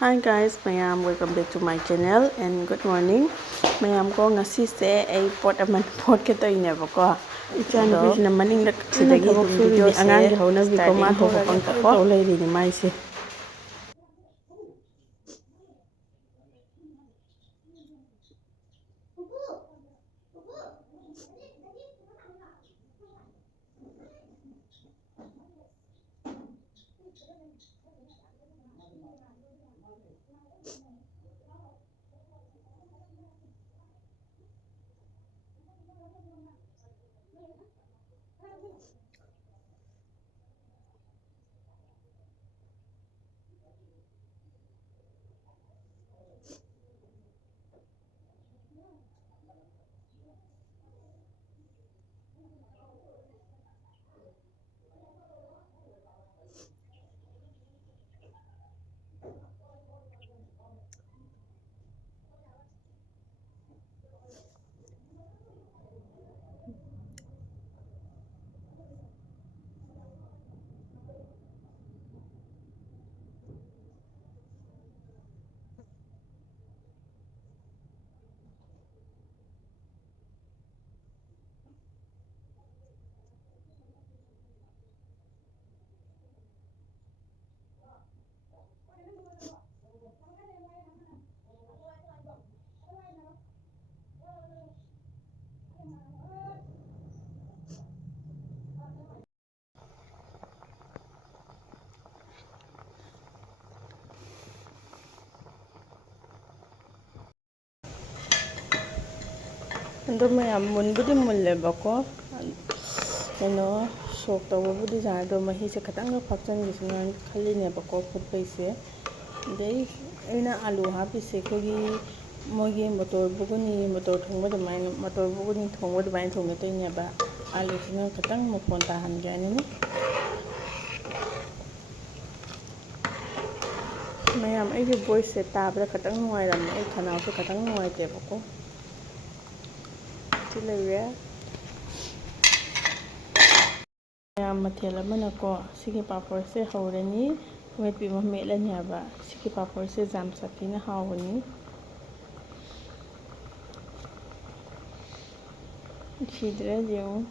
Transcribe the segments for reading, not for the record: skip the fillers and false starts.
Hi guys, mayam welcome back to my channel and good morning. Mayam ko ngasi se ay pot aman pot ke toy ne ba ko. Ichan bi na maning dak sidagi video angan gi hona bi ko ma to pang ta ko lay ni mai se. Ando mayam munbudi mulle ba ko sok taw budi ja do mahi se khatang no phakchan gi sunan khali ne ba ko phut pai se dei ina alu ha pi se ko gi mogi motor buguni motor thongba de mai motor buguni thongba de mai thong te ne ba alu sunan khatang mo pon ta han ga ni mayam ai gi voice se ta ba khatang nuai ram ai khanaw se khatang nuai te ba ko Tilaya mayam mathel amana ko sigi papor se hawrani wet bi ma mela nya ba sigi papor se jam sakina hawani chidra jeu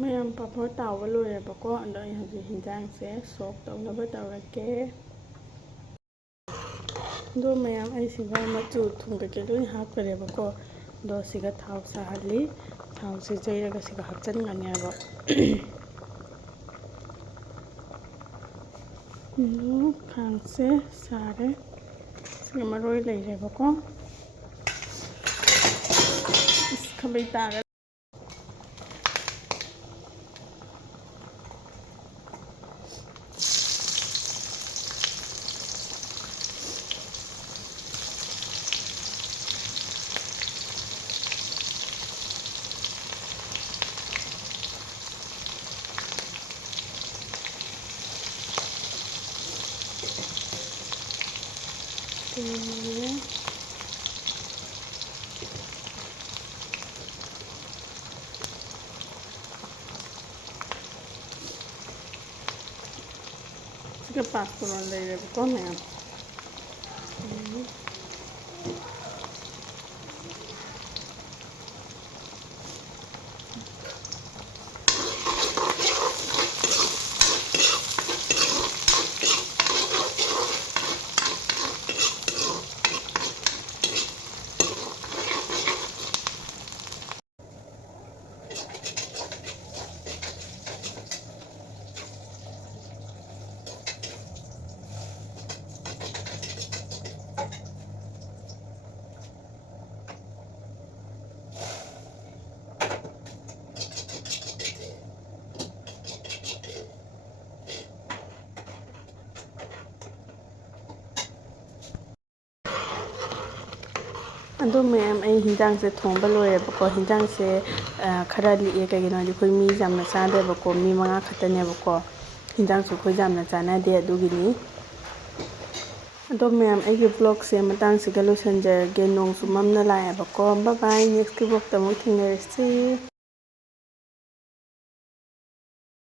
mayam papor taw ba loy ba ko ando ya ji hinjang se sok taw na ba taw ke do mayam ai siga ma chu thung ke loi ha kare ba ko do siga thaw sa hali thaw se jaira ga siga hapchan nganya ba no khang se sare siga maroi lai re ba ko is khabai ta Siga pastor on lai re ba ko mayam ꯑꯗꯣ ꯃꯌꯥꯝ ꯑꯩ ꯍꯤꯟꯖꯥꯡꯁꯦ ꯊꯣꯡꯕ ꯂꯣꯏꯔꯦꯕꯀꯣ ꯍꯤꯟꯖꯥꯡꯁꯦ ꯈꯔ ꯂꯤꯛꯑꯦ ꯀꯩꯒꯤꯅꯣ ꯍꯥꯏꯗꯤ ꯑꯩꯈꯣꯏ ꯃꯤ ꯌꯥꯝꯅ ꯆꯥꯗꯦꯕꯀꯣ ꯃꯤ 5 ꯈꯛꯇꯅꯦꯕꯀꯣ ꯍꯤꯟꯖꯥꯡꯁꯨ ꯑꯩꯈꯣꯏ ꯌꯥꯝꯅ ꯆꯥꯟꯅꯗꯦ ꯑꯗꯨꯒꯤꯅꯤ ꯑꯗꯣ ꯃꯌꯥꯝ ꯑꯩꯒꯤ ꯕ꯭ꯂꯣꯒꯁꯦ ꯃꯇꯥꯡꯁꯤꯗ ꯂꯣꯏꯁꯤꯟꯖꯔꯒꯦ ꯅꯣꯡꯁꯨ ꯃꯝꯅ ꯂꯥꯛꯑꯦꯕꯀꯣ ꯕꯥꯏ ꯕꯥꯏ ꯅꯦꯛꯁꯀꯤ ꯕ꯭ꯂꯣꯒꯇ ꯑꯃꯨꯛ ꯊꯦꯡꯅꯔꯁꯤ